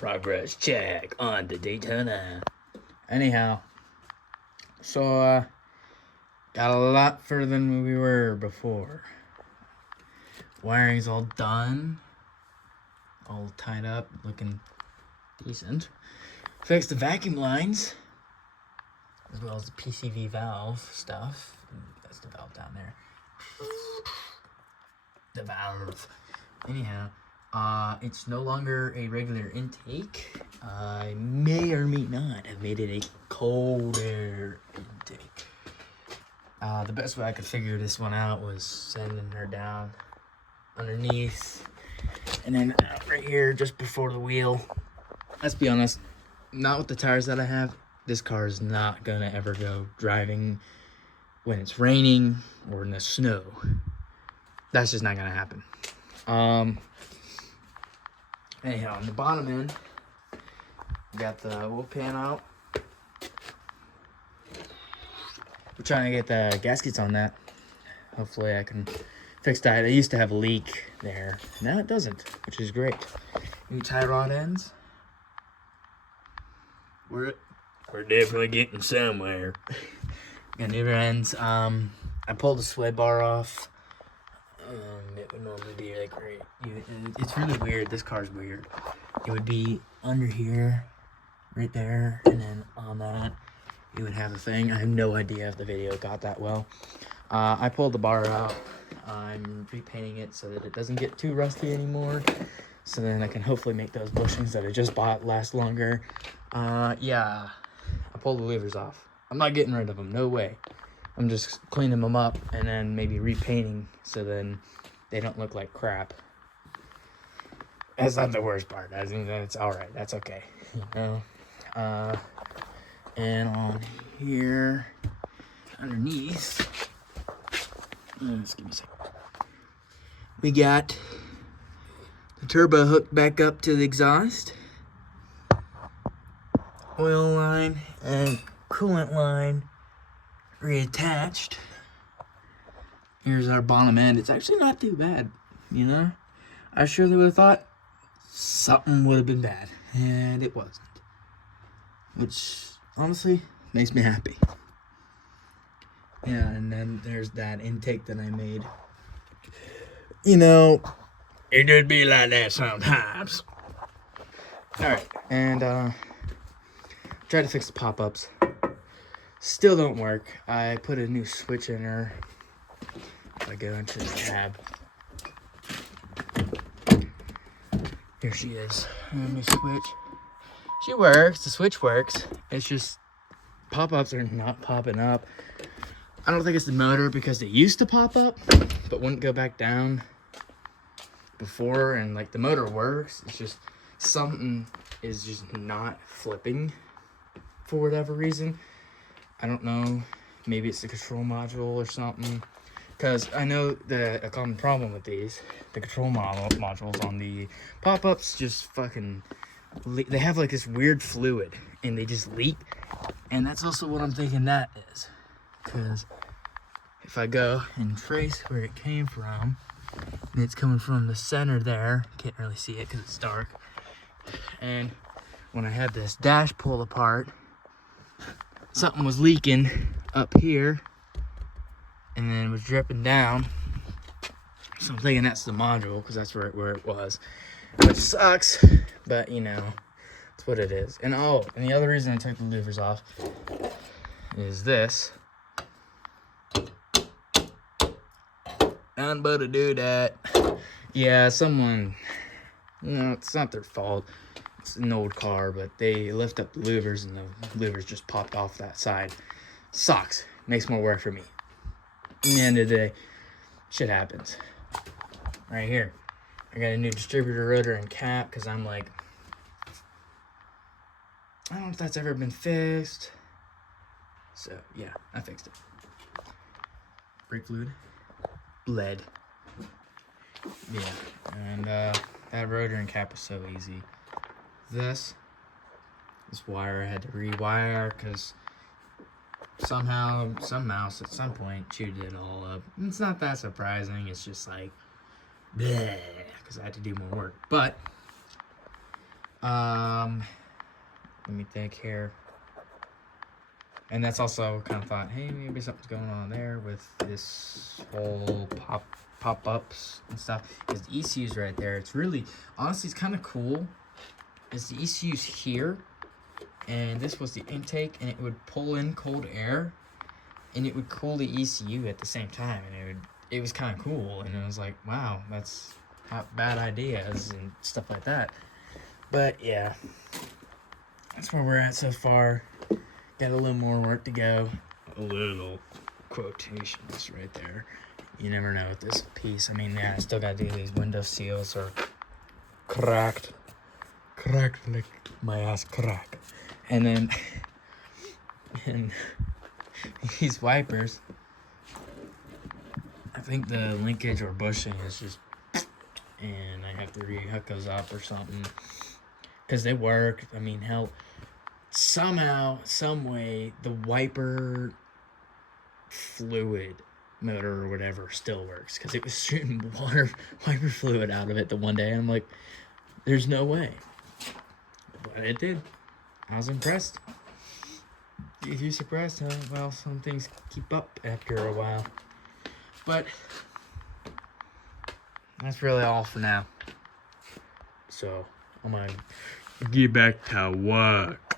Progress check on the Daytoner. Anyhow, so got a lot further than we were before. Wiring's all done, all tied up, looking decent. Fixed the vacuum lines, as well as the PCV valve stuff. That's the valve down there. The valve. Anyhow, it's no longer a regular intake. I may or may not have made it a cold air intake. The best way I could figure this one out was sending her down underneath and then out right here just before the wheel. Let's be honest, not with the tires that I have, this car is not gonna ever go driving when it's raining or in the snow. That's just not gonna happen. Anyhow, on the bottom end, got the wheel pan out. We're trying to get the gaskets on that. Hopefully I can fix that. I used to have a leak there. Now it doesn't, which is great. New tie rod ends. We're definitely getting somewhere. Got new ends. I pulled the sway bar off. It would normally be like right. It's really weird. This car's weird. It would be under here, right there, and then on that, it would have a thing. I have no idea if the video got that well. I pulled the bar out. I'm repainting it so that it doesn't get too rusty anymore. So then I can hopefully make those bushings that I just bought last longer. Yeah, I pulled the levers off. I'm not getting rid of them. No way. I'm just cleaning them up and then maybe repainting so then they don't look like crap. That's not the worst part. I think it's all right. That's okay. You know. And on here, underneath, just give me a second. We got the turbo hooked back up to the exhaust, oil line and coolant line reattached. Here's our bottom end. It's actually not too bad, you know. I surely would have thought something would have been bad, and it wasn't. Which honestly makes me happy. Yeah, and then there's that intake that I made. You know, it did be like that sometimes. Alright, and tried to fix the pop-ups. Still don't work. I put a new switch in her. If I go into the tab. Here she is. New switch. She works. The switch works. It's just pop-ups are not popping up. I don't think it's the motor because they used to pop up, but wouldn't go back down before. And like the motor works. It's just something is just not flipping for whatever reason. I don't know. Maybe it's the control module or something. Because I know a common problem with these, the control modules on the pop-ups just fucking, they have like this weird fluid and they just leak. And that's also what I'm thinking that is. Because if I go and trace where it came from, and it's coming from the center there, can't really see it because it's dark. And when I had this dash pulled apart, something was leaking up here. And then it was dripping down. So I'm thinking that's the module because that's where it was. Which sucks, but you know, it's what it is. And oh, and the other reason I took the louvers off is this. None but to do that. Yeah, someone, no, it's not their fault. It's an old car, but they lift up the louvers and the louvers just popped off that side. Sucks. Makes more work for me. At the end of the day, shit happens. Right here, I got a new distributor rotor and cap because I'm like, I don't know if that's ever been fixed. So yeah, I fixed it. Brake fluid, lead. Yeah, and that rotor and cap was so easy. This wire I had to rewire because somehow, some mouse at some point chewed it all up. It's not that surprising. It's just like, bleh, because I had to do more work. But Let me think here. And that's also kind of thought, hey, maybe something's going on there with this whole pop-ups and stuff. Because the ECU's right there. It's really, honestly, it's kind of cool. Is the ECU's here, and this was the intake, and it would pull in cold air, and it would cool the ECU at the same time, and it was kind of cool. And it was like, wow, that's not bad ideas and stuff like that. But yeah, that's where we're at so far. Got a little more work to go. A little quotations right there. You never know with this piece. I mean, yeah, I still got to do these window seals or cracked like my ass crack. And then and these wipers, I think the linkage or bushing is just, and I have to rehook those up or something. Because they work. I mean, hell, somehow, some way, the wiper fluid motor or whatever still works, because it was shooting wiper fluid out of it the one day. I'm like, there's no way, but it did. I was impressed. If you're surprised, huh? Well, some things keep up after a while, but that's really all for now. So I'm gonna get back to work.